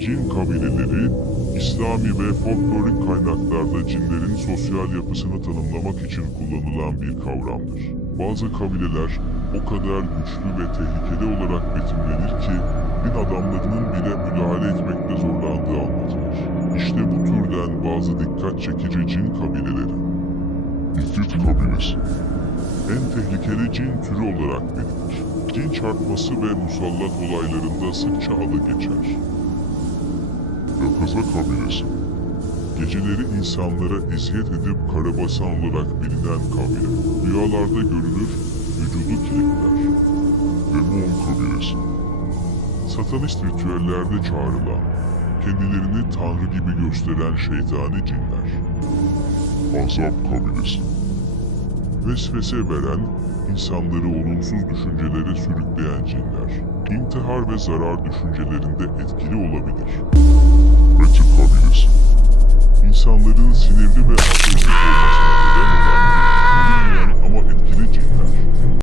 Cin kabileleri, İslami ve folklorik kaynaklarda cinlerin sosyal yapısını tanımlamak için kullanılan bir kavramdır. Bazı kabileler o kadar güçlü ve tehlikeli olarak betimlenir ki din adamlarının bile müdahale etmekte zorlandığı anlatılır. İşte bu türden bazı dikkat çekici cin kabileleri. İfrit kabilesi en tehlikeli cin türü olarak bilinir. Cin çarpması ve musallat olaylarında sıkça adı geçer. Yakaza kabilesi Geceleri insanlara eziyet edip karabasan olarak bilinen kabile. Rüyalarda görülür, vücudu kilitler. Demon kabilesi Satanist ritüellerde çağrılan, kendilerini tanrı gibi gösteren şeytani cinler. Azap kabilesi Vesvese veren, insanları olumsuz düşüncelere sürükleyen cinler. İntihar ve zarar düşüncelerinde etkili olabilir. İnsanların sinirli ve agresif